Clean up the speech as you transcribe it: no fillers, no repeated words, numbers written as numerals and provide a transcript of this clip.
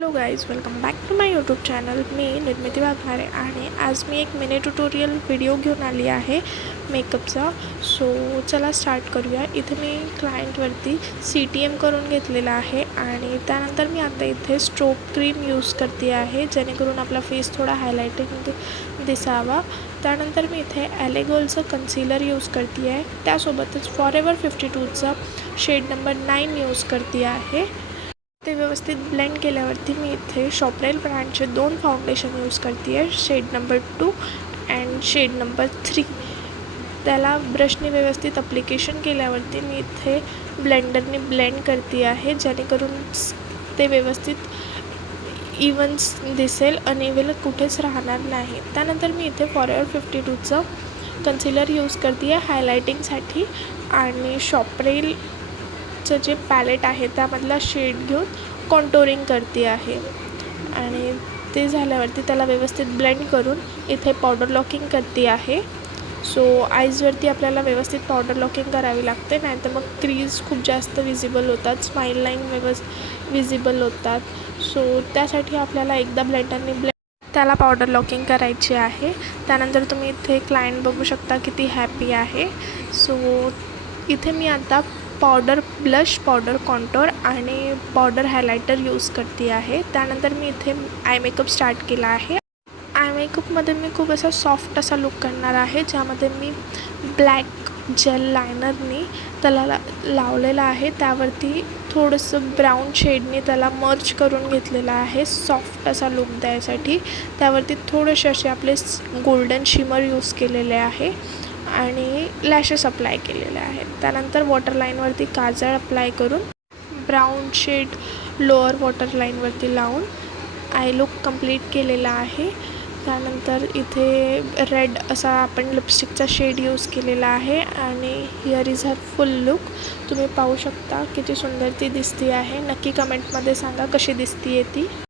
Hello guys, welcome back to my YouTube channel. मी निर्मिती वाघमारे आणि आज मी एक मिनी ट्युटोरियल व्हिडिओ घेऊन आली आहे मेकअपचा. सो चला स्टार्ट करूया. इथे मी क्लायंटवरती CTM करून घेतलेला आहे आणि त्यानंतर मी आता इथे स्ट्रोक क्रीम यूज करते आहे, जेणेकरून आपला फेस थोडा हायलायटिंग दिसावा. त्यानंतर मी इथे LA गोल्डचं कन्सिलर यूज करते आहे. त्यासोबतच फॉरेवर 52चा शेड नंबर 9 यूज करते आहे. ते व्यवस्थित ब्लेंड केल्यावरती मी इथे शॉपरेल ब्रँडचे 2 फाउंडेशन यूज करते आहे, shade number 2 and shade number 3. त्याला ब्रशने व्यवस्थित अप्लिकेशन केल्यावरती मी इथे ब्लेंडरने ब्लेंड करते आहे, जेणेकरून ते व्यवस्थित इव्हन्स दिसेल, अनइव्हन कुठेच राहणार नाही. त्यानंतर मी इथे फॉरेवर 52चं कन्सिलर यूज करते आहे हायलायटिंगसाठी आणि शॉपरेलचं जे पॅलेट आहे त्यामधला शेड घेऊन कॉन्टोरिंग करते आहे. आणि ते झाल्यावरती त्याला व्यवस्थित ब्लेंड करून इथे पावडर लॉकिंग करते आहे. सो आईजवरती आपल्याला व्यवस्थित पावडर लॉकिंग करावी लागते, नाहीतर मग क्रीज खूप जास्त विजिबल होतात, स्माईल लाईन विजिबल होतात. सो त्यासाठी आपल्याला एकदा ब्लेंडरने त्याला पावडर लॉकिंग करायची आहे. त्यानंतर तुम्ही इथे क्लायंट बघू शकता किती हॅपी आहे. सो इथे मी आता पावडर ब्लश, पावडर कॉन्टोर आणि पावडर हायलायटर यूज करते आहे. त्यानंतर मी इथे आय मेकअप स्टार्ट केला आहे. आय मेकअपमध्ये मी खूप असा सॉफ्ट असा लुक करणार आहे, ज्यामध्ये मी ब्लॅक जेल लायनरनी त्याला लावलेलं आहे. त्यावरती थोडंसं ब्राऊन शेडने त्याला मर्ज करून घेतलेलं आहे सॉफ्ट असा लुक द्यायसाठी. त्यावरती थोडेसे असे आपले गोल्डन शिमर यूज केलेले आहे आणि लॅशेस अप्लाय केलेले आहेत. त्यानंतर वॉटरलाईनवरती काजळ अप्लाय करून ब्राऊन शेड लोअर वॉटरलाईनवरती लावून आय लुक कंप्लीट केलेला आहे. त्यानंतर इथे रेड असा आपण लिपस्टिकचा शेड यूज केलेला आहे आणि here is her full look. तुम्ही पाहू शकता किती सुंदर ती दिसते आहे. नक्की कमेंटमध्ये सांगा कशी दिसते ती.